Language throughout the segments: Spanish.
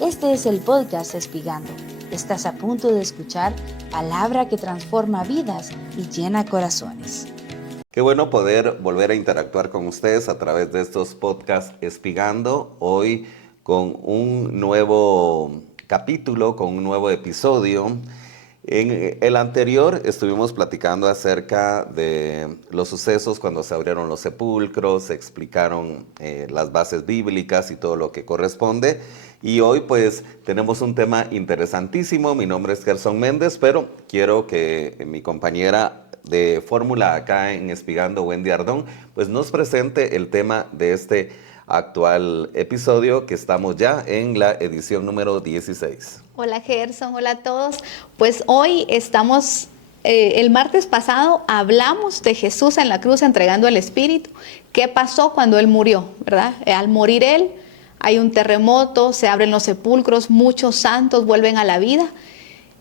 Este es el podcast Espigando. Estás a punto de escuchar palabra que transforma vidas y llena corazones. Qué bueno poder volver a interactuar con ustedes a través de estos podcasts Espigando, hoy con un nuevo capítulo, con un nuevo episodio. En el anterior estuvimos platicando acerca de los sucesos cuando se abrieron los sepulcros, se explicaron las bases bíblicas y todo lo que corresponde. Y hoy pues tenemos un tema interesantísimo. Mi nombre es Gerson Méndez, pero quiero que mi compañera de fórmula acá en Espigando, Wendy Ardón, pues nos presente el tema de este actual episodio, que estamos ya en la edición número 16. Hola Gerson, hola a todos. Pues hoy estamos, el martes pasado hablamos de Jesús en la cruz entregando el Espíritu. ¿Qué pasó cuando Él murió? ¿Verdad? Al morir Él, hay un terremoto, se abren los sepulcros, muchos santos vuelven a la vida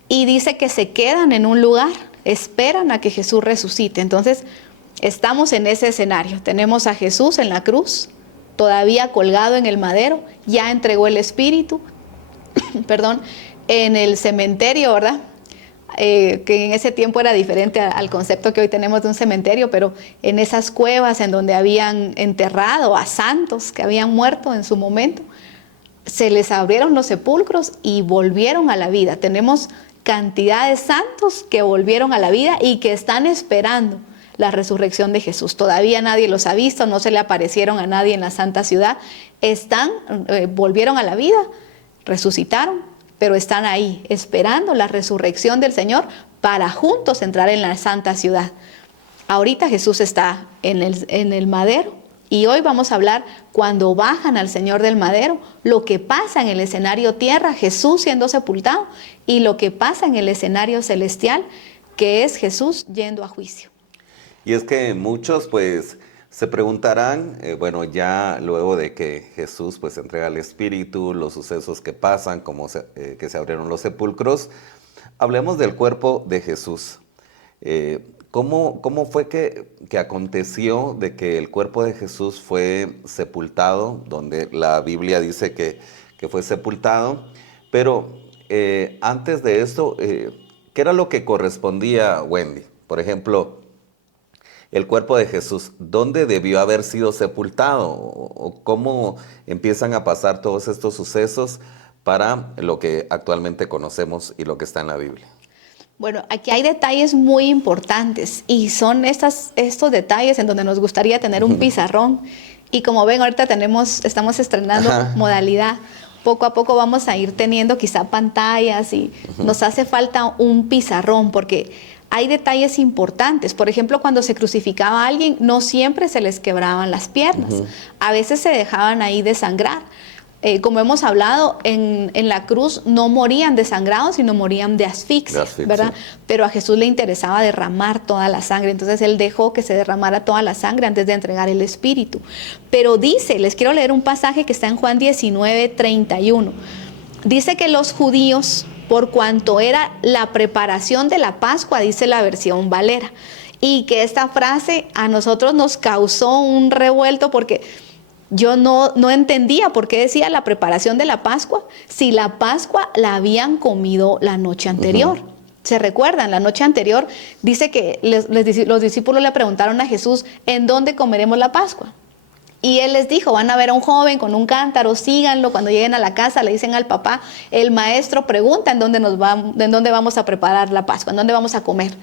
y dice que se quedan en un lugar, esperan a que Jesús resucite. Entonces, estamos en ese escenario. Tenemos a Jesús en la cruz, todavía colgado en el madero, ya entregó el Espíritu, perdón, en el cementerio, ¿verdad? Que en ese tiempo era diferente al concepto que hoy tenemos de un cementerio, pero en esas cuevas en donde habían enterrado a santos que habían muerto en su momento, se les abrieron los sepulcros y volvieron a la vida. Tenemos cantidad de santos que volvieron a la vida y que están esperando la resurrección de Jesús. Todavía nadie los ha visto, no se le aparecieron a nadie en la Santa Ciudad. Volvieron a la vida, resucitaron, pero están ahí esperando la resurrección del Señor para juntos entrar en la Santa Ciudad. Ahorita Jesús está en el madero y hoy vamos a hablar cuando bajan al Señor del madero, lo que pasa en el escenario tierra, Jesús siendo sepultado, y lo que pasa en el escenario celestial, que es Jesús yendo a juicio. Y es que muchos pues se preguntarán, ya luego de que Jesús pues entrega el Espíritu, los sucesos que pasan, como que se abrieron los sepulcros, hablemos del cuerpo de Jesús. ¿Cómo fue que aconteció de que el cuerpo de Jesús fue sepultado, donde la Biblia dice que fue sepultado? Pero antes de esto, ¿qué era lo que correspondía, Wendy? Por ejemplo, el cuerpo de Jesús, ¿dónde debió haber sido sepultado? ¿O cómo empiezan a pasar todos estos sucesos para lo que actualmente conocemos y lo que está en la Biblia? Bueno, aquí hay detalles muy importantes y son estos detalles en donde nos gustaría tener un pizarrón. Y como ven, ahorita estamos estrenando modalidad. Poco a poco vamos a ir teniendo quizá pantallas y nos hace falta un pizarrón porque hay detalles importantes. Por ejemplo, cuando se crucificaba a alguien, no siempre se les quebraban las piernas. A veces se dejaban ahí desangrar. Como hemos hablado, en la cruz no morían desangrados, sino morían de asfixia, ¿verdad? Pero a Jesús le interesaba derramar toda la sangre. Entonces Él dejó que se derramara toda la sangre antes de entregar el Espíritu. Pero dice, les quiero leer un pasaje que está en Juan 19:31. Dice que los judíos, por cuanto era la preparación de la Pascua, dice la versión Valera, y que esta frase a nosotros nos causó un revuelto porque yo no entendía por qué decía la preparación de la Pascua, si la Pascua la habían comido la noche anterior. ¿Se recuerdan? La noche anterior dice que los discípulos le preguntaron a Jesús, ¿en dónde comeremos la Pascua? Y Él les dijo, van a ver a un joven con un cántaro, síganlo, cuando lleguen a la casa le dicen al papá, el maestro pregunta en dónde vamos a preparar la Pascua, en dónde vamos a comer.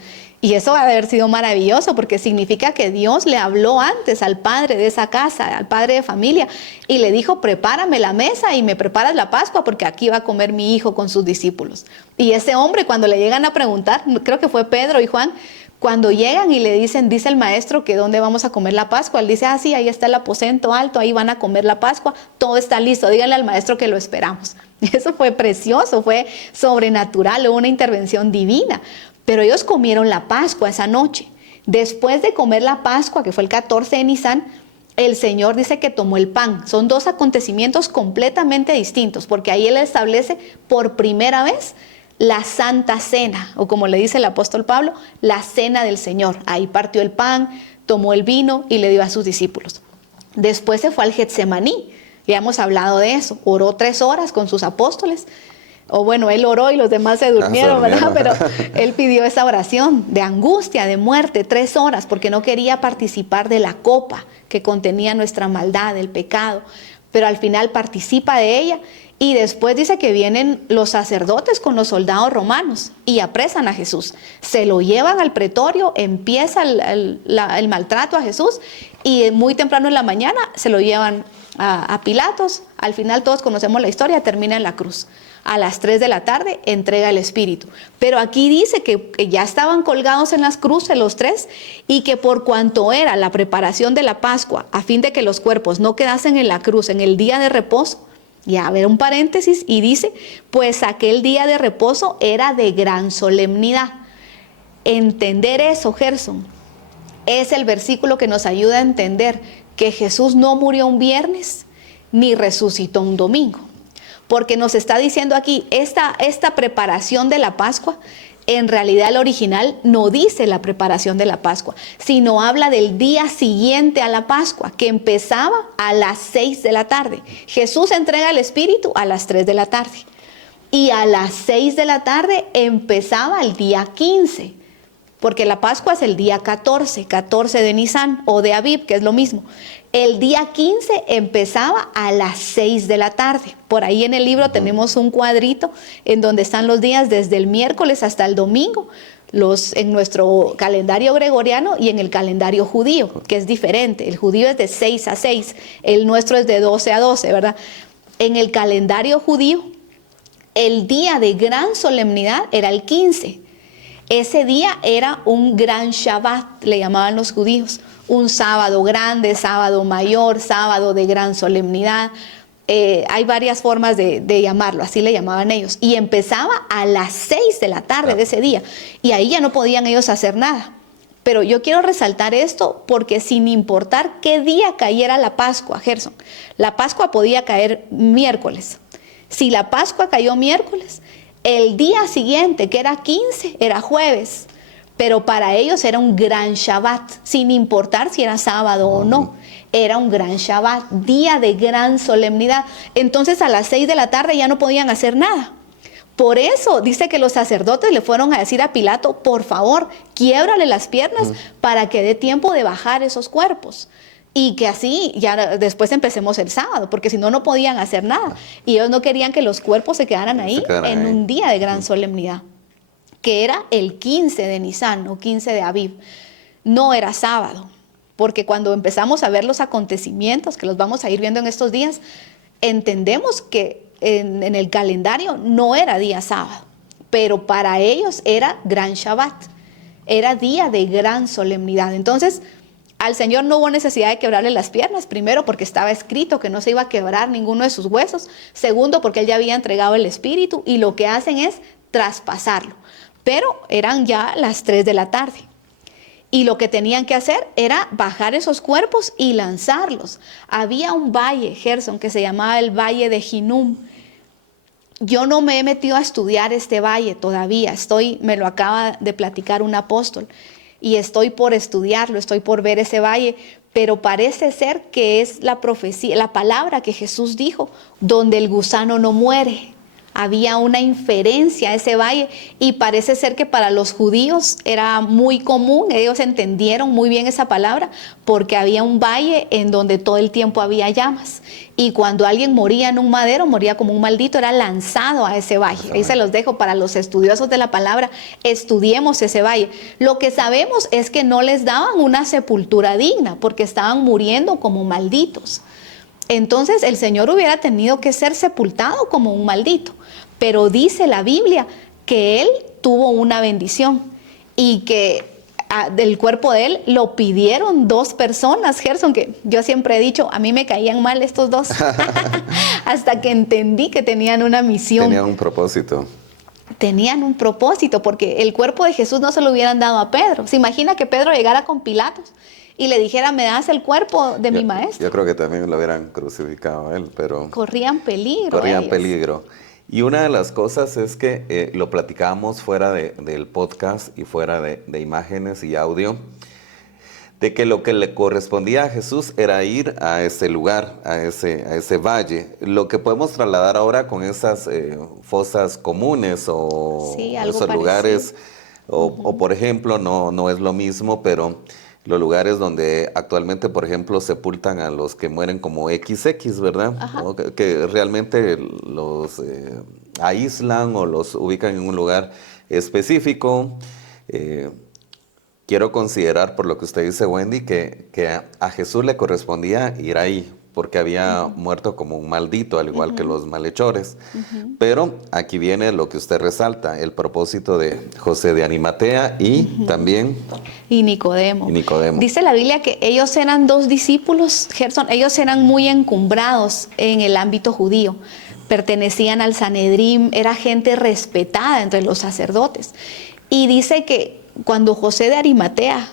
Y eso va a haber sido maravilloso porque significa que Dios le habló antes al padre de esa casa, al padre de familia, y le dijo, prepárame la mesa y me preparas la Pascua porque aquí va a comer mi hijo con sus discípulos. Y ese hombre, cuando le llegan a preguntar, creo que fue Pedro y Juan, cuando llegan y le dicen, dice el maestro que dónde vamos a comer la Pascua, él dice, sí, ahí está el aposento alto, ahí van a comer la Pascua, todo está listo, díganle al maestro que lo esperamos. Y eso fue precioso, fue sobrenatural, hubo una intervención divina. Pero ellos comieron la Pascua esa noche. Después de comer la Pascua, que fue el 14 de Nisan, el Señor dice que tomó el pan. Son dos acontecimientos completamente distintos, porque ahí Él establece por primera vez la Santa Cena, o como le dice el apóstol Pablo, la Cena del Señor. Ahí partió el pan, tomó el vino y le dio a sus discípulos. Después se fue al Getsemaní. Ya hemos hablado de eso. Oró 3 horas con sus apóstoles. O bueno, él oró y los demás se durmieron, ¿verdad? Pero él pidió esa oración de angustia, de muerte, 3 horas, porque no quería participar de la copa que contenía nuestra maldad, el pecado. Pero al final participa de ella. Y después dice que vienen los sacerdotes con los soldados romanos y apresan a Jesús. Se lo llevan al pretorio, empieza el maltrato a Jesús y muy temprano en la mañana se lo llevan a Pilatos. Al final todos conocemos la historia, termina en la cruz. A las 3 de la tarde entrega el Espíritu. Pero aquí dice que ya estaban colgados en las cruces los 3 y que por cuanto era la preparación de la Pascua, a fin de que los cuerpos no quedasen en la cruz en el día de reposo, ya a ver un paréntesis, y dice, pues aquel día de reposo era de gran solemnidad. Entender eso, Gerson, es el versículo que nos ayuda a entender que Jesús no murió un viernes ni resucitó un domingo. Porque nos está diciendo aquí, esta preparación de la Pascua, en realidad el original no dice la preparación de la Pascua, sino habla del día siguiente a la Pascua, que empezaba a las 6 de la tarde. Jesús entrega el Espíritu a las 3 de la tarde. Y a las 6 de la tarde empezaba el día 15, porque la Pascua es el día 14 de Nisan o de Aviv, que es lo mismo. El día 15 empezaba a las 6 de la tarde. Por ahí en el libro tenemos un cuadrito en donde están los días desde el miércoles hasta el domingo, en nuestro calendario gregoriano y en el calendario judío, que es diferente. El judío es de 6 a 6, el nuestro es de 12 a 12, ¿verdad? En el calendario judío, el día de gran solemnidad era el 15. Ese día era un gran Shabbat, le llamaban los judíos. Un sábado grande, sábado mayor, sábado de gran solemnidad. Hay varias formas de llamarlo, así le llamaban ellos. Y empezaba a las 6 de la tarde de ese día. Y ahí ya no podían ellos hacer nada. Pero yo quiero resaltar esto porque sin importar qué día cayera la Pascua, Gerson, la Pascua podía caer miércoles. Si la Pascua cayó miércoles, el día siguiente, que era 15, era jueves. Pero para ellos era un gran Shabbat, sin importar si era sábado o no. Era un gran Shabbat, día de gran solemnidad. Entonces a las 6 de la tarde ya no podían hacer nada. Por eso dice que los sacerdotes le fueron a decir a Pilato, por favor, quiébrale las piernas para que dé tiempo de bajar esos cuerpos. Y que así ya después empecemos el sábado, porque si no, no podían hacer nada. Y ellos no querían que los cuerpos se quedaran ahí en un día de gran solemnidad, que era el 15 de Nisan o 15 de Aviv. No era sábado, porque cuando empezamos a ver los acontecimientos, que los vamos a ir viendo en estos días, entendemos que en el calendario no era día sábado, pero para ellos era gran Shabbat, era día de gran solemnidad. Entonces, al Señor no hubo necesidad de quebrarle las piernas, primero porque estaba escrito que no se iba a quebrar ninguno de sus huesos, segundo porque Él ya había entregado el Espíritu y lo que hacen es traspasarlo. Pero eran ya las 3 de la tarde. Y lo que tenían que hacer era bajar esos cuerpos y lanzarlos. Había un valle, Gerson, que se llamaba el Valle de Hinnom. Yo no me he metido a estudiar este valle todavía. Me lo acaba de platicar un apóstol. Y estoy por estudiarlo, estoy por ver ese valle. Pero parece ser que es la profecía, la palabra que Jesús dijo, donde el gusano no muere. Había una inferencia a ese valle y parece ser que para los judíos era muy común, ellos entendieron muy bien esa palabra porque había un valle en donde todo el tiempo había llamas y cuando alguien moría en un madero, moría como un maldito, era lanzado a ese valle. Ahí se los dejo para los estudiosos de la palabra, estudiemos ese valle. Lo que sabemos es que no les daban una sepultura digna porque estaban muriendo como malditos. Entonces el Señor hubiera tenido que ser sepultado como un maldito. Pero dice la Biblia que Él tuvo una bendición y que del cuerpo de Él lo pidieron 2 personas, Gerson, que yo siempre he dicho, a mí me caían mal estos 2, hasta que entendí que tenían una misión. Tenían un propósito. Tenían un propósito, porque el cuerpo de Jesús no se lo hubieran dado a Pedro. ¿Se imagina que Pedro llegara con Pilatos y le dijera, me das el cuerpo de mi maestro? Yo creo que también lo hubieran crucificado a él, pero... Corrían peligro. Corrían peligro. Y una de las cosas es que lo platicábamos fuera del podcast y fuera de imágenes y audio. de que lo que le correspondía a Jesús era ir a ese lugar, a ese valle. Lo que podemos trasladar ahora con esas fosas comunes o Sí, algo esos parecido. lugares, o por ejemplo, no es lo mismo, pero los lugares donde actualmente, por ejemplo, sepultan a los que mueren como XX, ¿verdad? Ajá. O que realmente los aíslan o los ubican en un lugar específico. Quiero considerar, por lo que usted dice, Wendy, que a Jesús le correspondía ir ahí, porque había muerto como un maldito, al igual que los malhechores. Pero aquí viene lo que usted resalta, el propósito de José de Arimatea y también Y Nicodemo. y Nicodemo. Dice la Biblia que ellos eran dos discípulos, Gerson, ellos eran muy encumbrados en el ámbito judío. Pertenecían al Sanedrín, era gente respetada entre los sacerdotes. Y dice que cuando José de Arimatea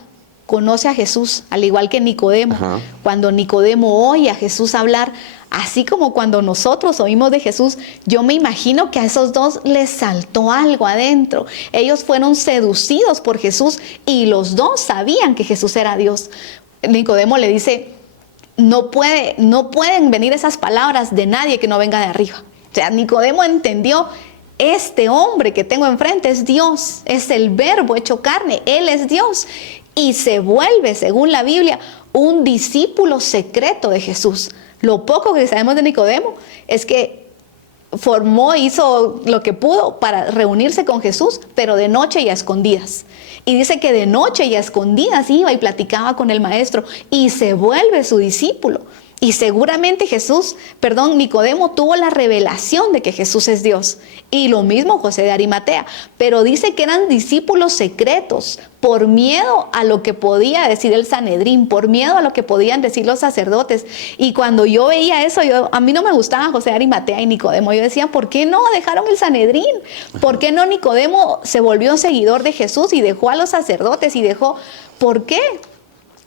conoce a Jesús, al igual que Nicodemo, Ajá. cuando Nicodemo oye a Jesús hablar, así como cuando nosotros oímos de Jesús, yo me imagino que a esos dos les saltó algo adentro. Ellos fueron seducidos por Jesús y los dos sabían que Jesús era Dios. Nicodemo le dice, no pueden venir esas palabras de nadie que no venga de arriba. O sea, Nicodemo entendió, este hombre que tengo enfrente es Dios, es el Verbo hecho carne, Él es Dios. Y se vuelve, según la Biblia, un discípulo secreto de Jesús. Lo poco que sabemos de Nicodemo es que hizo lo que pudo para reunirse con Jesús, pero de noche y a escondidas. Y dice que de noche y a escondidas iba y platicaba con el maestro y se vuelve su discípulo. Y seguramente Nicodemo tuvo la revelación de que Jesús es Dios. Y lo mismo José de Arimatea. Pero dice que eran discípulos secretos por miedo a lo que podía decir el Sanedrín, por miedo a lo que podían decir los sacerdotes. Y cuando yo veía eso, a mí no me gustaba José de Arimatea y Nicodemo. Yo decía, ¿por qué no dejaron el Sanedrín? ¿Por qué no Nicodemo se volvió seguidor de Jesús y dejó a los sacerdotes y dejó? ¿Por qué?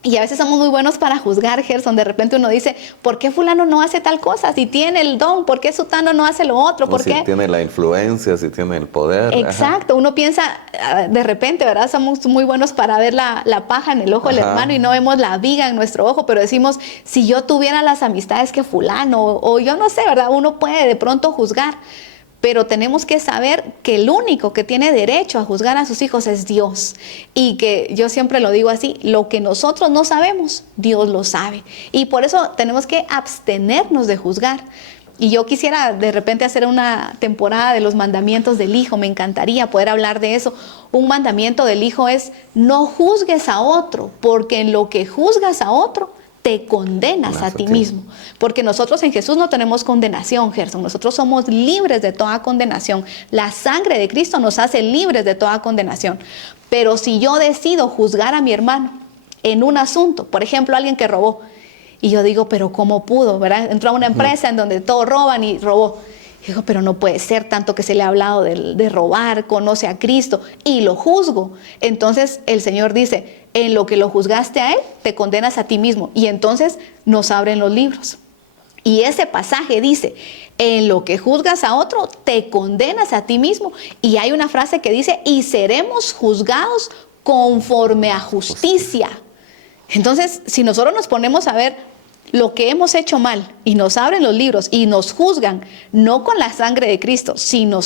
Y a veces somos muy buenos para juzgar, Gerson. De repente uno dice, ¿por qué fulano no hace tal cosa? Si tiene el don, ¿por qué sutano no hace lo otro? ¿Por si qué? tiene la influencia, si tiene el poder. Exacto. Ajá. Uno piensa, de repente, ¿verdad? Somos muy buenos para ver la paja en el ojo del hermano y no vemos la viga en nuestro ojo, pero decimos, si yo tuviera las amistades que fulano, o yo no sé, ¿verdad? Uno puede de pronto juzgar. Pero tenemos que saber que el único que tiene derecho a juzgar a sus hijos es Dios. Y que yo siempre lo digo así, lo que nosotros no sabemos, Dios lo sabe. Y por eso tenemos que abstenernos de juzgar. Y yo quisiera de repente hacer una temporada de los mandamientos del Hijo. Me encantaría poder hablar de eso. Un mandamiento del Hijo es, no juzgues a otro, porque en lo que juzgas a otro, te condenas a ti mismo. Porque nosotros en Jesús no tenemos condenación, Gerson. Nosotros somos libres de toda condenación. La sangre de Cristo nos hace libres de toda condenación. Pero si yo decido juzgar a mi hermano en un asunto, por ejemplo, alguien que robó, y yo digo, pero ¿cómo pudo? ¿Verdad? Entró a una empresa en donde todos roban y robó. Y digo, pero no puede ser, tanto que se le ha hablado de robar, conoce a Cristo, y lo juzgo. Entonces el Señor dice, en lo que lo juzgaste a él, te condenas a ti mismo. Y entonces nos abren los libros. Y ese pasaje dice, en lo que juzgas a otro, te condenas a ti mismo. Y hay una frase que dice, y seremos juzgados conforme a justicia. Entonces, si nosotros nos ponemos a ver lo que hemos hecho mal y nos abren los libros y nos juzgan, no con la sangre de Cristo, sino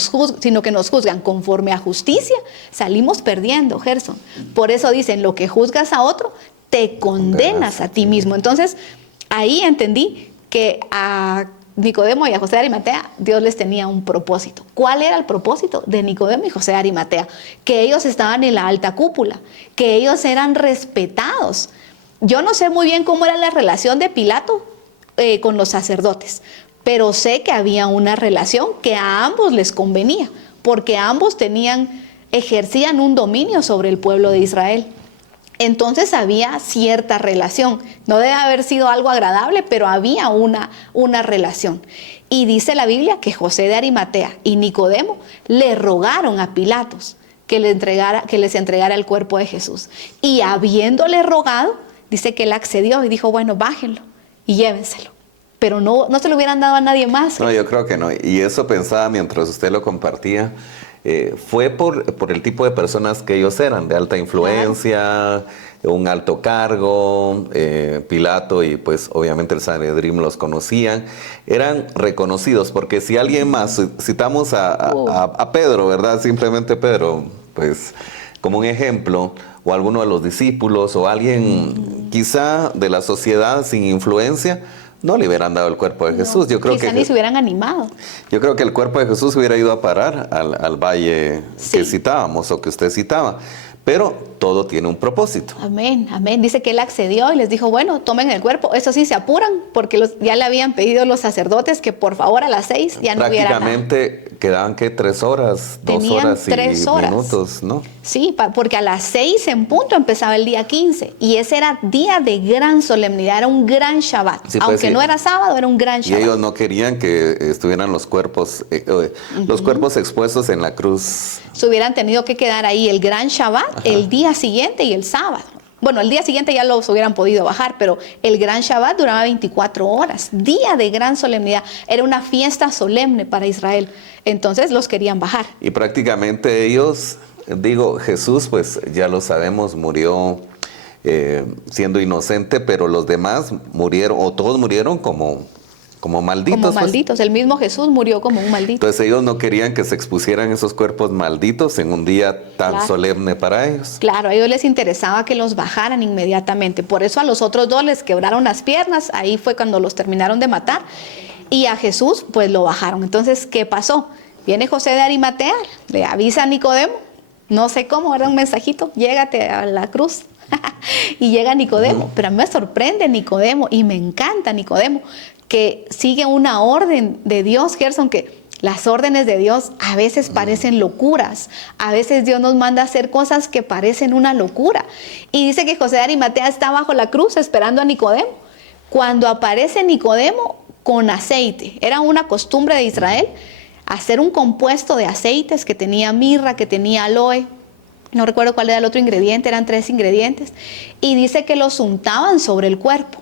que nos juzgan conforme a justicia, salimos perdiendo, Gerson. Por eso dicen, lo que juzgas a otro, te condenas a ti mismo. Entonces, ahí entendí que a Nicodemo y a José de Arimatea, Dios les tenía un propósito. ¿Cuál era el propósito de Nicodemo y José de Arimatea? Que ellos estaban en la alta cúpula, que ellos eran respetados. Yo no sé muy bien cómo era la relación de Pilato con los sacerdotes, pero sé que había una relación que a ambos les convenía, porque ambos ejercían un dominio sobre el pueblo de Israel. Entonces había cierta relación. No debe haber sido algo agradable, pero había una relación. Y dice la Biblia que José de Arimatea y Nicodemo le rogaron a Pilatos que les entregara el cuerpo de Jesús. Y habiéndole rogado, dice que él accedió y dijo, bueno, bájenlo y llévenselo. Pero no se lo hubieran dado a nadie más. No, yo creo que no. Y eso pensaba mientras usted lo compartía. fue por el tipo de personas que ellos eran, de alta influencia, un alto cargo. Pilato y pues obviamente el Sanedrín los conocían, eran reconocidos, porque si alguien más, citamos a Pedro, ¿verdad? Simplemente Pedro, pues como un ejemplo, o alguno de los discípulos, o alguien quizá de la sociedad sin influencia, no le hubieran dado el cuerpo de Jesús. Yo creo quizá ni se hubieran animado. Yo creo que el cuerpo de Jesús hubiera ido a parar al valle que citábamos o que usted citaba. Pero todo tiene un propósito. Amén, amén. Dice que él accedió y les dijo, bueno, tomen el cuerpo. Eso sí, se apuran, porque ya le habían pedido los sacerdotes que por favor a las 6 ya no hubiera nada. Prácticamente quedaban, ¿qué? 3 horas, 2 horas y 3 horas. Minutos, ¿no? Sí, porque a las 6 en punto empezaba el día 15. Y ese era día de gran solemnidad, era un gran Shabbat. Sí, pues, aunque no era sábado, era un gran Shabbat. Y ellos no querían que estuvieran los cuerpos expuestos en la cruz. Se hubieran tenido que quedar ahí el gran Shabbat, el día siguiente y el sábado. Bueno, el día siguiente ya los hubieran podido bajar, pero el gran Shabbat duraba 24 horas. Día de gran solemnidad. Era una fiesta solemne para Israel. Entonces los querían bajar. Y prácticamente ellos, Jesús, pues ya lo sabemos, murió siendo inocente, pero los demás murieron, o todos murieron como malditos. Como malditos. Pues. El mismo Jesús murió como un maldito. Entonces ellos no querían que se expusieran esos cuerpos malditos en un día tan solemne para ellos. Claro, a ellos les interesaba que los bajaran inmediatamente. Por eso a los otros 2 les quebraron las piernas. Ahí fue cuando los terminaron de matar. Y a Jesús pues lo bajaron. Entonces, ¿qué pasó? Viene José de Arimatea, le avisa a Nicodemo. No sé cómo, era un mensajito. Llégate a la cruz. Y llega Nicodemo. Pero a mí me sorprende Nicodemo y me encanta Nicodemo, que sigue una orden de Dios, Gerson, que las órdenes de Dios a veces parecen locuras. A veces Dios nos manda a hacer cosas que parecen una locura. Y dice que José de Arimatea está bajo la cruz esperando a Nicodemo. Cuando aparece Nicodemo con aceite, era una costumbre de Israel hacer un compuesto de aceites que tenía mirra, que tenía aloe. No recuerdo cuál era el otro ingrediente, eran 3 ingredientes. Y dice que los untaban sobre el cuerpo.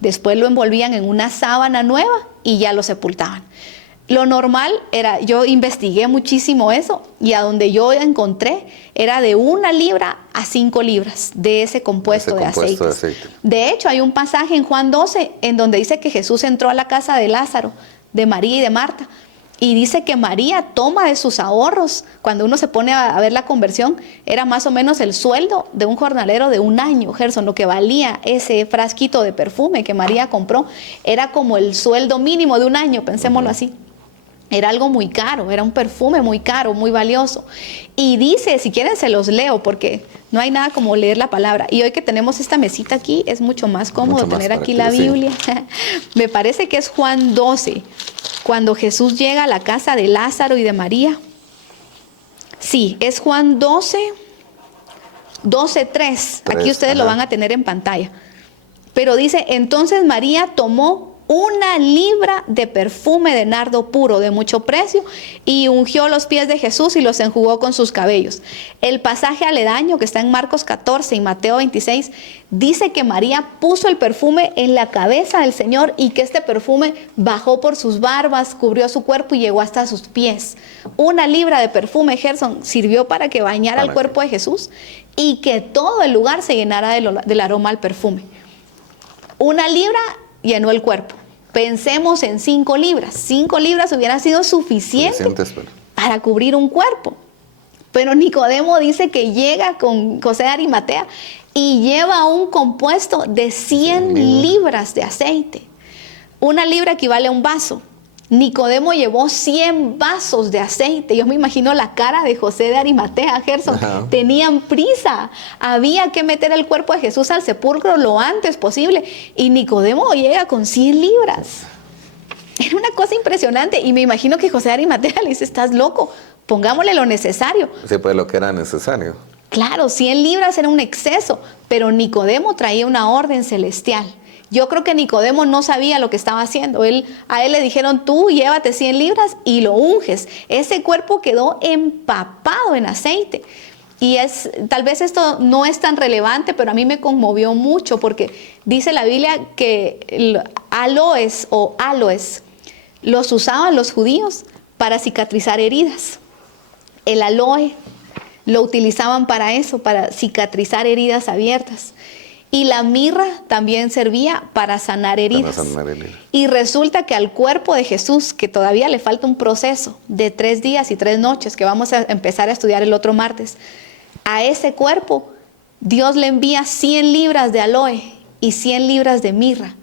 Después lo envolvían en una sábana nueva y ya lo sepultaban. Lo normal era, yo investigué muchísimo eso y a donde yo encontré era de 1 libra a 5 libras de ese compuesto de aceite. De hecho, hay un pasaje en Juan 12 en donde dice que Jesús entró a la casa de Lázaro, de María y de Marta. Y dice que María toma de sus ahorros. Cuando uno se pone a ver la conversión, era más o menos el sueldo de un jornalero de 1 año, Gerson, lo que valía ese frasquito de perfume que María compró. Era como el sueldo mínimo de 1 año, pensémoslo así. Era algo muy caro, era un perfume muy caro, muy valioso. Y dice, si quieren se los leo, porque no hay nada como leer la palabra. Y hoy que tenemos esta mesita aquí, es mucho más cómodo tener aquí la Biblia. Me parece que es Juan 12. Cuando Jesús llega a la casa de Lázaro y de María. Sí, es Juan 12:3. Aquí ustedes lo van a tener en pantalla. Pero dice, entonces María tomó 1 libra de perfume de nardo puro de mucho precio y ungió los pies de Jesús y los enjugó con sus cabellos. El pasaje aledaño que está en Marcos 14 y Mateo 26 dice que María puso el perfume en la cabeza del Señor y que este perfume bajó por sus barbas, cubrió su cuerpo y llegó hasta sus pies. 1 libra de perfume, Gerson, sirvió para que bañara el cuerpo de Jesús y que todo el lugar se llenara del aroma al perfume. 1 libra llenó el cuerpo. Pensemos en 5 libras. 5 libras hubiera sido suficiente para cubrir un cuerpo. Pero Nicodemo dice que llega con José de Arimatea y lleva un compuesto de 100 libras de aceite. 1 libra equivale a un vaso. Nicodemo llevó 100 vasos de aceite. Yo me imagino la cara de José de Arimatea, Gerson. Tenían prisa. Había que meter el cuerpo de Jesús al sepulcro lo antes posible. Y Nicodemo llega con 100 libras. Era una cosa impresionante. Y me imagino que José de Arimatea le dice, estás loco, pongámosle lo necesario. Sí, pues lo que era necesario. Claro, 100 libras era un exceso. Pero Nicodemo traía una orden celestial. Yo creo que Nicodemo no sabía lo que estaba haciendo. A él le dijeron, tú llévate 100 libras y lo unges. Ese cuerpo quedó empapado en aceite. Y tal vez esto no es tan relevante, pero a mí me conmovió mucho porque dice la Biblia que aloes los usaban los judíos para cicatrizar heridas. El aloe lo utilizaban para eso, para cicatrizar heridas abiertas. Y la mirra también servía para sanar heridas. Para sanar heridas. Y resulta que al cuerpo de Jesús, que todavía le falta un proceso de 3 días y 3 noches, que vamos a empezar a estudiar el otro martes, a ese cuerpo Dios le envía 100 libras de aloe y 100 libras de mirra.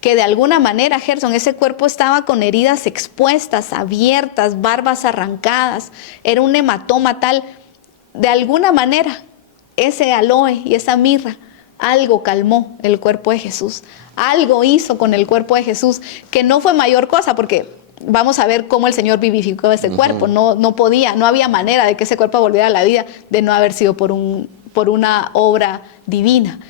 Que de alguna manera, Gerson, ese cuerpo estaba con heridas expuestas, abiertas, barbas arrancadas. Era un hematoma tal. De alguna manera, ese aloe y esa mirra, algo calmó el cuerpo de Jesús. Algo hizo con el cuerpo de Jesús, que no fue mayor cosa, porque vamos a ver cómo el Señor vivificó ese cuerpo. No podía, no había manera de que ese cuerpo volviera a la vida de no haber sido por una obra divina.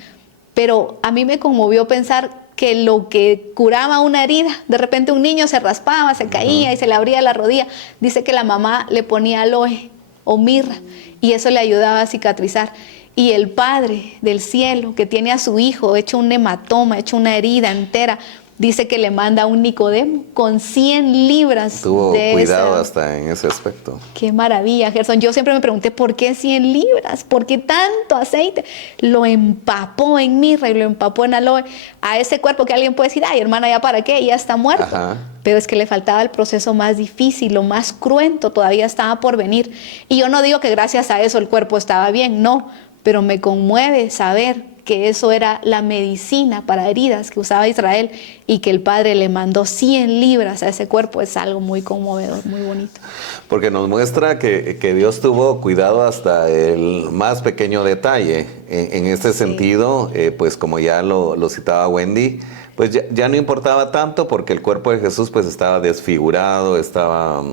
Pero a mí me conmovió pensar que lo que curaba una herida, de repente un niño se raspaba, se caía y se le abría la rodilla. Dice que la mamá le ponía aloe o mirra y eso le ayudaba a cicatrizar. Y el Padre del cielo, que tiene a su hijo hecho un hematoma, hecho una herida entera, dice que le manda a un Nicodemo con 100 libras. Tuvo cuidado hasta en ese aspecto. Qué maravilla, Gerson. Yo siempre me pregunté, ¿por qué 100 libras? ¿Por qué tanto aceite? Lo empapó en mirra y lo empapó en aloe. A ese cuerpo que alguien puede decir, ay, hermana, ¿ya para qué? Ya está muerto. Ajá. Pero es que le faltaba el proceso más difícil, lo más cruento todavía estaba por venir. Y yo no digo que gracias a eso el cuerpo estaba bien, no. Pero me conmueve saber que eso era la medicina para heridas que usaba Israel y que el Padre le mandó 100 libras a ese cuerpo. Es algo muy conmovedor, muy bonito. Porque nos muestra que Dios tuvo cuidado hasta el más pequeño detalle. En este sentido, pues como ya lo citaba Wendy, pues ya no importaba tanto porque el cuerpo de Jesús pues estaba desfigurado, estaba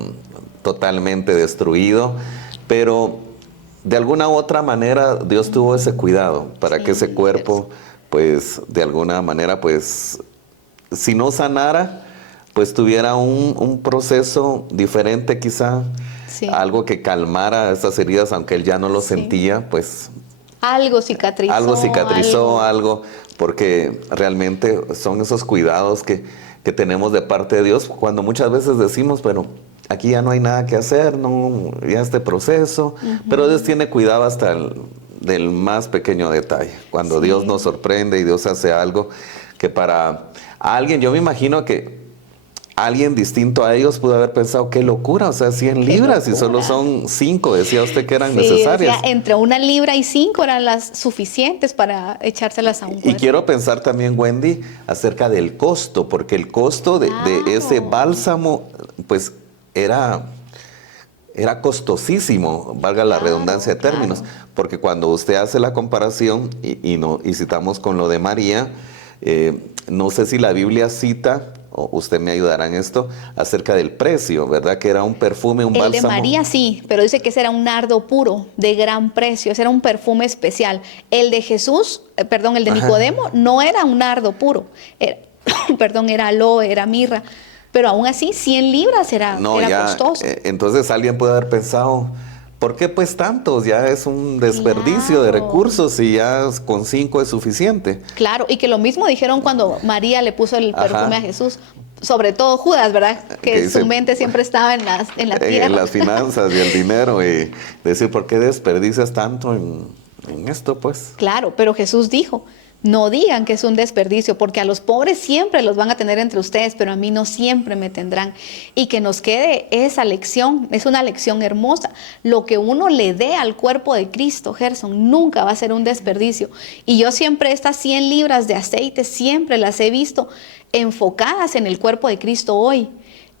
totalmente destruido, pero de alguna u otra manera Dios tuvo ese cuidado para que ese cuerpo, pues de alguna manera, pues si no sanara, pues tuviera un proceso diferente quizá, algo que calmara esas heridas, aunque él ya no lo sentía, pues algo cicatrizó. Algo cicatrizó, algo, porque realmente son esos cuidados que tenemos de parte de Dios cuando muchas veces decimos, pero aquí ya no hay nada que hacer, no, ya este proceso, pero Dios tiene cuidado hasta del más pequeño detalle. Cuando Dios nos sorprende y Dios hace algo que para alguien, yo me imagino que alguien distinto a ellos pudo haber pensado, qué locura, o sea, 100 libras y solo son 5, decía usted que eran necesarias. Decía, entre 1 libra y 5 eran las suficientes para echárselas a un cuerpo. Y quiero pensar también, Wendy, acerca del costo, porque el costo de ese bálsamo, pues era costosísimo, valga la redundancia de términos, porque cuando usted hace la comparación y citamos con lo de María, no sé si la Biblia cita, o usted me ayudará en esto, acerca del precio, ¿verdad? Que era un perfume, un bálsamo. El de María sí, pero dice que ese era un nardo puro, de gran precio, ese era un perfume especial. El de Jesús, el de Nicodemo, no era un nardo puro, era aloe, era mirra. Pero aún así, 100 libras era costoso. Entonces alguien puede haber pensado, ¿por qué pues tantos? Ya es un desperdicio de recursos y ya con 5 es suficiente. Claro, y que lo mismo dijeron cuando María le puso el perfume a Jesús. Sobre todo Judas, ¿verdad? Que su mente siempre estaba en la tierra. En las finanzas y el dinero. Y decir, ¿por qué desperdicias tanto en esto, pues? Claro, pero Jesús dijo, no digan que es un desperdicio, porque a los pobres siempre los van a tener entre ustedes, pero a mí no siempre me tendrán. Y que nos quede esa lección, es una lección hermosa. Lo que uno le dé al cuerpo de Cristo, Gerson, nunca va a ser un desperdicio. Y yo siempre estas 100 libras de aceite, siempre las he visto enfocadas en el cuerpo de Cristo hoy.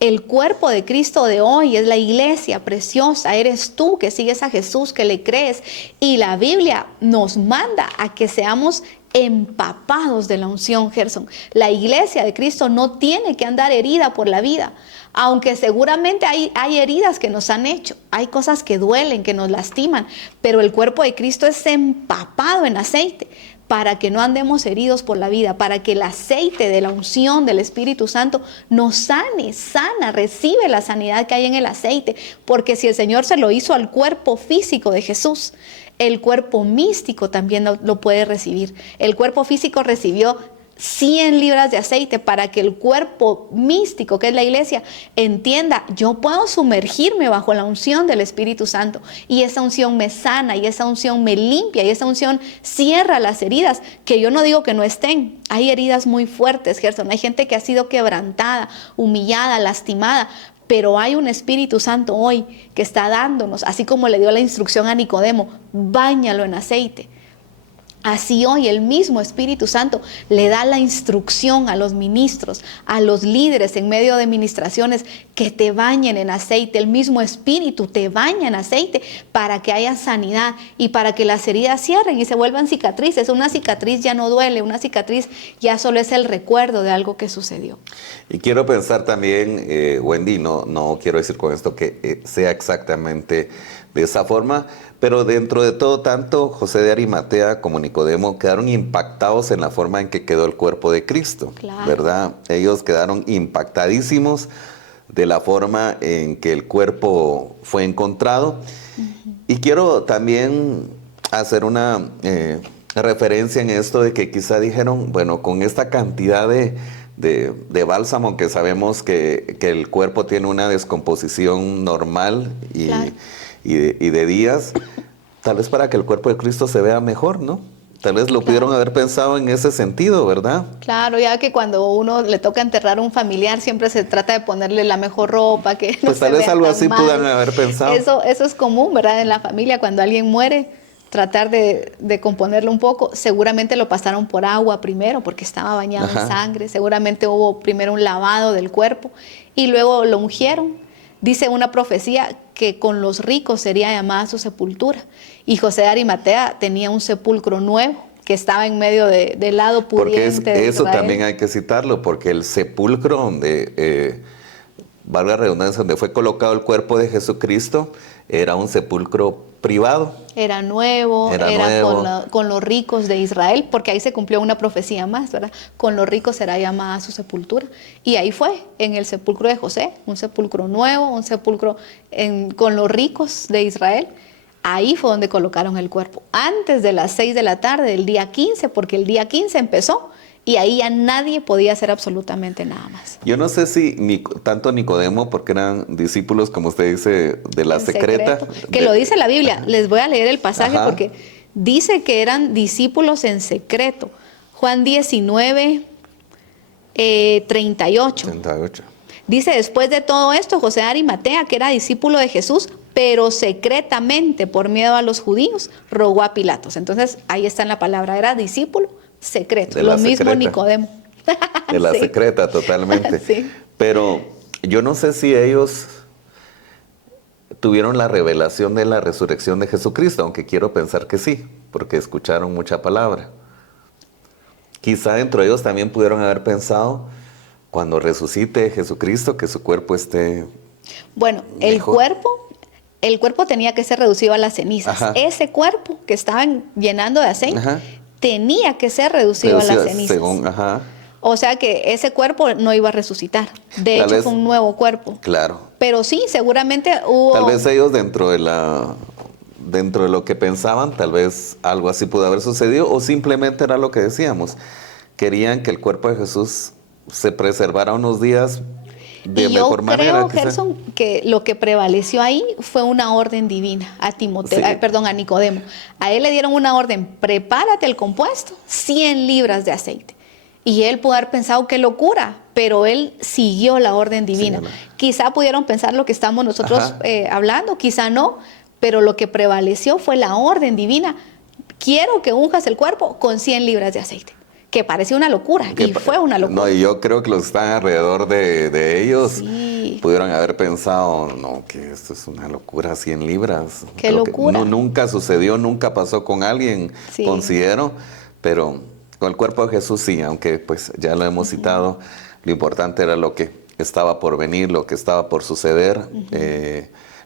El cuerpo de Cristo de hoy es la iglesia preciosa, eres tú que sigues a Jesús, que le crees. Y la Biblia nos manda a que seamos empapados de la unción, Gerson. La iglesia de Cristo no tiene que andar herida por la vida, aunque seguramente hay heridas que nos han hecho, hay cosas que duelen, que nos lastiman, pero el cuerpo de Cristo es empapado en aceite para que no andemos heridos por la vida, para que el aceite de la unción del Espíritu Santo nos sana, recibe la sanidad que hay en el aceite, porque si el Señor se lo hizo al cuerpo físico de Jesús, el cuerpo místico también lo puede recibir. El cuerpo físico recibió 100 libras de aceite para que el cuerpo místico, que es la iglesia, entienda, yo puedo sumergirme bajo la unción del Espíritu Santo y esa unción me sana y esa unción me limpia y esa unción cierra las heridas, que yo no digo que no estén. Hay heridas muy fuertes, Gerson. Hay gente que ha sido quebrantada, humillada, lastimada, pero hay un Espíritu Santo hoy que está dándonos, así como le dio la instrucción a Nicodemo, báñalo en aceite. Así hoy el mismo Espíritu Santo le da la instrucción a los ministros, a los líderes en medio de ministraciones, que te bañen en aceite. El mismo Espíritu te baña en aceite para que haya sanidad y para que las heridas cierren y se vuelvan cicatrices. Una cicatriz ya no duele, una cicatriz ya solo es el recuerdo de algo que sucedió. Y quiero pensar también, Wendy, no quiero decir con esto que sea exactamente de esa forma, pero dentro de todo, tanto José de Arimatea como Nicodemo quedaron impactados en la forma en que quedó el cuerpo de Cristo, claro, ¿verdad? Ellos quedaron impactadísimos de la forma en que el cuerpo fue encontrado. Y quiero también hacer una referencia en esto de que quizá dijeron, bueno, con esta cantidad de bálsamo, que sabemos que el cuerpo tiene una descomposición normal y, claro, y de días, tal vez para que el cuerpo de Cristo se vea mejor, ¿no? Tal vez lo pudieron haber pensado en ese sentido, ¿verdad? Claro, ya que cuando uno le toca enterrar a un familiar, siempre se trata de ponerle la mejor ropa, que no Pues se tal vez vea algo tan así mal. pudieran haber pensado. Eso es común, ¿verdad? En la familia, cuando alguien muere, tratar de componerlo un poco. Seguramente lo pasaron por agua primero, porque estaba bañado en sangre. Seguramente hubo primero un lavado del cuerpo y luego lo ungieron. Dice una profecía que con los ricos sería llamada su sepultura. Y José de Arimatea tenía un sepulcro nuevo que estaba en medio del lado pudiente porque eso de Israel. también hay que citarlo, porque el sepulcro donde, valga la redundancia, donde fue colocado el cuerpo de Jesucristo, era un sepulcro privado. Era nuevo, era con los ricos de Israel, porque ahí se cumplió una profecía más, ¿verdad? Con los ricos será llamada su sepultura. Y ahí fue, en el sepulcro de José, un sepulcro nuevo, un sepulcro con los ricos de Israel. Ahí fue donde colocaron el cuerpo, antes de las 6 de la tarde del día 15, porque el día 15 empezó y ahí ya nadie podía hacer absolutamente nada más. Yo no sé si tanto Nicodemo, porque eran discípulos, como usted dice, de la secreta. Que lo dice la Biblia. Les voy a leer el pasaje porque dice que eran discípulos en secreto. Juan 19, 38. Dice, después de todo esto, José de Arimatea, que era discípulo de Jesús, pero secretamente, por miedo a los judíos, rogó a Pilatos. Entonces, ahí está en la palabra, era discípulo secreto. Lo mismo Nicodemo. De la secreta, totalmente. Sí. Pero yo no sé si ellos tuvieron la revelación de la resurrección de Jesucristo, aunque quiero pensar que sí, porque escucharon mucha palabra. Quizá dentro de ellos también pudieron haber pensado, cuando resucite Jesucristo, que su cuerpo esté bueno, mejor. El cuerpo tenía que ser reducido a las cenizas. Ese cuerpo que estaban llenando de aceite tenía que ser reducido a las cenizas. O sea que ese cuerpo no iba a resucitar. De hecho, fue un nuevo cuerpo. Claro. Pero sí, seguramente hubo... Tal vez ellos dentro de lo que pensaban, tal vez algo así pudo haber sucedido, o simplemente era lo que decíamos. Querían que el cuerpo de Jesús se preservara unos días de mejor manera. Yo creo, Gerson, que lo que prevaleció ahí fue una orden divina a a Nicodemo. A él le dieron una orden: prepárate el compuesto, 100 libras de aceite. Y él pudo haber pensado, qué locura, pero él siguió la orden divina. Sí, quizá pudieron pensar lo que estamos nosotros hablando, quizá no, pero lo que prevaleció fue la orden divina. Quiero que unjas el cuerpo con 100 libras de aceite. Que parecía una locura, y fue una locura. No, y yo creo que los que están alrededor de ellos pudieron haber pensado, no, que esto es una locura, 100 libras. ¡Qué locura! Nunca sucedió, nunca pasó con alguien, considero, pero con el cuerpo de Jesús sí, aunque pues ya lo hemos citado, lo importante era lo que estaba por venir, lo que estaba por suceder.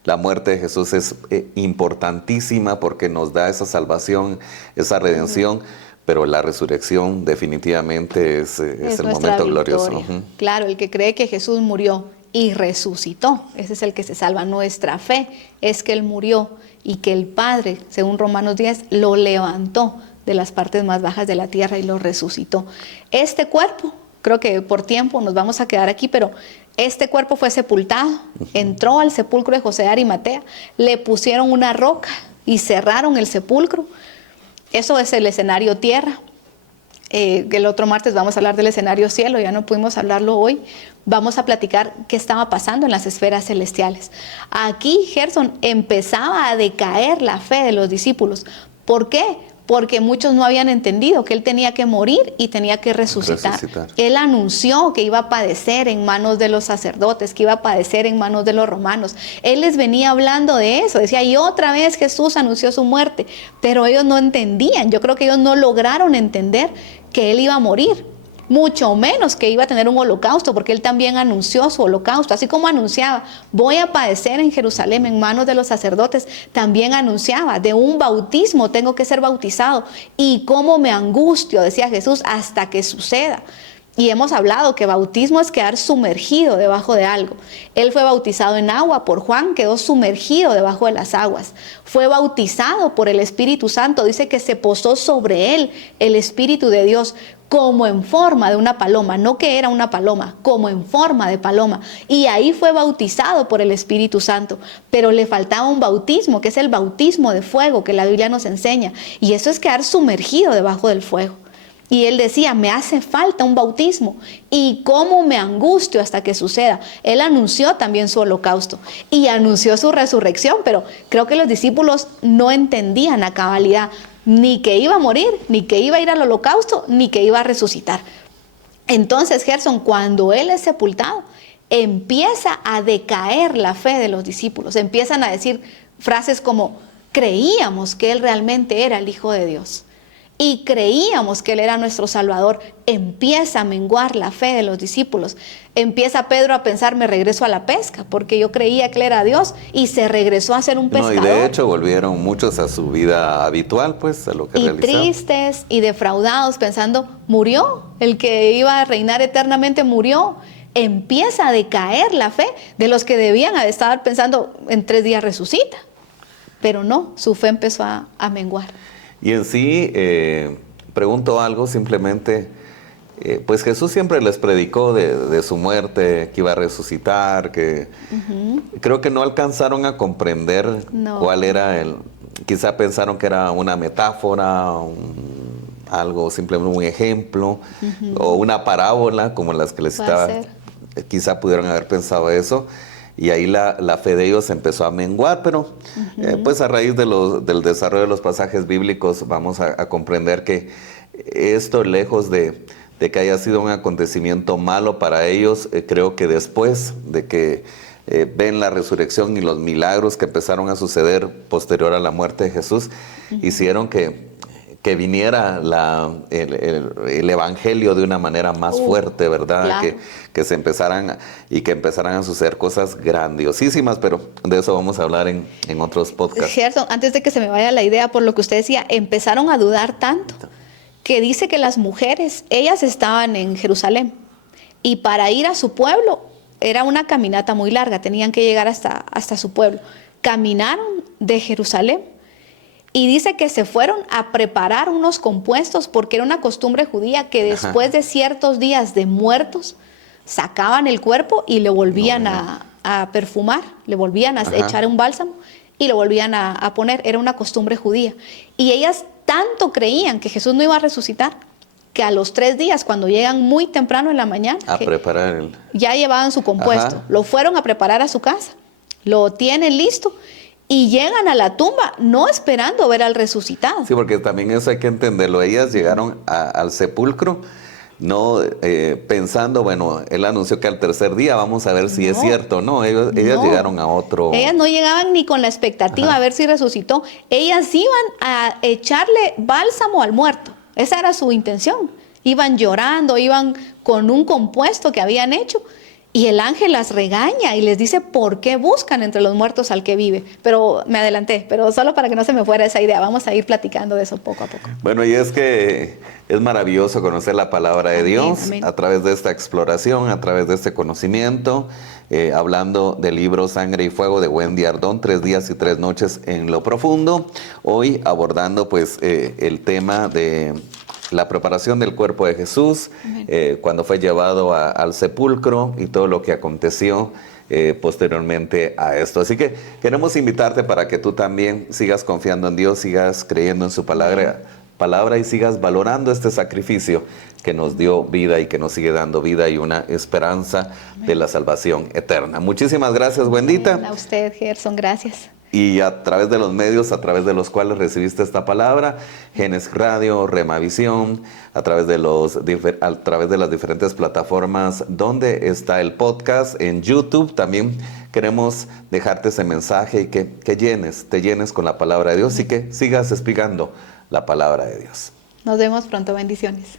La muerte de Jesús es importantísima porque nos da esa salvación, esa redención. Pero la resurrección definitivamente es el momento glorioso. Claro, el que cree que Jesús murió y resucitó, ese es el que se salva. Nuestra fe es que Él murió y que el Padre, según Romanos 10, lo levantó de las partes más bajas de la tierra y lo resucitó. Este cuerpo, creo que por tiempo nos vamos a quedar aquí, pero este cuerpo fue sepultado, entró al sepulcro de José de Arimatea, le pusieron una roca y cerraron el sepulcro. Eso es el escenario tierra. El otro martes vamos a hablar del escenario cielo, ya no pudimos hablarlo hoy. Vamos a platicar qué estaba pasando en las esferas celestiales. Aquí, Gerson, empezaba a decaer la fe de los discípulos. ¿Por qué? Porque muchos no habían entendido que él tenía que morir y tenía que resucitar. Él anunció que iba a padecer en manos de los sacerdotes, que iba a padecer en manos de los romanos. Él les venía hablando de eso, decía, y otra vez Jesús anunció su muerte, pero ellos no entendían. Yo creo que ellos no lograron entender que él iba a morir, mucho menos que iba a tener un holocausto, porque él también anunció su holocausto, así como anunciaba, voy a padecer en Jerusalén en manos de los sacerdotes, también anunciaba, de un bautismo tengo que ser bautizado, y cómo me angustio, decía Jesús, hasta que suceda. Y hemos hablado que bautismo es quedar sumergido debajo de algo. Él fue bautizado en agua por Juan, quedó sumergido debajo de las aguas. Fue bautizado por el Espíritu Santo, dice que se posó sobre él el Espíritu de Dios, como en forma de una paloma, no que era una paloma, como en forma de paloma. Y ahí fue bautizado por el Espíritu Santo. Pero le faltaba un bautismo, que es el bautismo de fuego que la Biblia nos enseña. Y eso es quedar sumergido debajo del fuego. Y él decía, me hace falta un bautismo. Y cómo me angustio hasta que suceda. Él anunció también su holocausto y anunció su resurrección, pero creo que los discípulos no entendían a cabalidad ni que iba a morir, ni que iba a ir al holocausto, ni que iba a resucitar. Entonces, Gerson, cuando él es sepultado, empieza a decaer la fe de los discípulos. Empiezan a decir frases como, creíamos que él realmente era el Hijo de Dios. Y creíamos que él era nuestro Salvador. Empieza a menguar la fe de los discípulos. Empieza Pedro a pensar, me regreso a la pesca, porque yo creía que él era Dios, y se regresó a ser un pescador. No, y de hecho volvieron muchos a su vida habitual, pues, a lo que realizaban. Y tristes y defraudados, pensando, murió, el que iba a reinar eternamente murió. Empieza a decaer la fe de los que debían estar pensando, en 3 días resucita. Pero no, su fe empezó a menguar. Y en sí, pregunto algo simplemente, pues Jesús siempre les predicó de su muerte, que iba a resucitar, que creo que no alcanzaron a comprender cuál era quizá pensaron que era una metáfora, algo, simplemente un ejemplo, o una parábola, como las que les citaba, quizá pudieron haber pensado eso. Y ahí la fe de ellos empezó a menguar, pero pues a raíz del desarrollo de los pasajes bíblicos vamos a comprender que esto, lejos de que haya sido un acontecimiento malo para ellos, creo que después de que ven la resurrección y los milagros que empezaron a suceder posterior a la muerte de Jesús, hicieron que viniera el evangelio de una manera más fuerte, ¿verdad? Claro. Que empezaran a suceder cosas grandiosísimas, pero de eso vamos a hablar en otros podcasts. Gerson, antes de que se me vaya la idea, por lo que usted decía, empezaron a dudar tanto que dice que las mujeres, ellas estaban en Jerusalén, y para ir a su pueblo era una caminata muy larga, tenían que llegar hasta su pueblo. Caminaron de Jerusalén. Y dice que se fueron a preparar unos compuestos, porque era una costumbre judía que después de ciertos días de muertos, sacaban el cuerpo y le volvían a perfumar, le volvían a echar un bálsamo y lo volvían a poner. Era una costumbre judía. Y ellas tanto creían que Jesús no iba a resucitar, que a los 3 días, cuando llegan muy temprano en la mañana, ya llevaban su compuesto. Lo fueron a preparar a su casa, lo tienen listo. Y llegan a la tumba no esperando ver al resucitado. Sí, porque también eso hay que entenderlo. Ellas llegaron al sepulcro no pensando, bueno, él anunció que al 3er día vamos a ver si es cierto. No, ellas llegaron a otro... Ellas no llegaban ni con la expectativa a ver si resucitó. Ellas iban a echarle bálsamo al muerto. Esa era su intención. Iban llorando, iban con un compuesto que habían hecho. Y el ángel las regaña y les dice, ¿por qué buscan entre los muertos al que vive? Pero me adelanté, pero solo para que no se me fuera esa idea, vamos a ir platicando de eso poco a poco. Bueno, y es que es maravilloso conocer la palabra de Dios a través de esta exploración, a través de este conocimiento. hablando del libro Sangre y Fuego de Wendy Ardón, 3 días y 3 noches en lo profundo. Hoy abordando pues el tema de la preparación del cuerpo de Jesús, cuando fue llevado al sepulcro y todo lo que aconteció posteriormente a esto. Así que queremos invitarte para que tú también sigas confiando en Dios, sigas creyendo en su palabra y sigas valorando este sacrificio que nos dio vida y que nos sigue dando vida y una esperanza de la salvación eterna. Muchísimas gracias, Wendita. A usted, Gerson, gracias. Y a través de los medios a través de los cuales recibiste esta palabra, Genes Radio, Remavisión, a través de las diferentes plataformas donde está el podcast, en YouTube, también queremos dejarte ese mensaje y que te llenes con la palabra de Dios y que sigas explicando la palabra de Dios. Nos vemos pronto, bendiciones.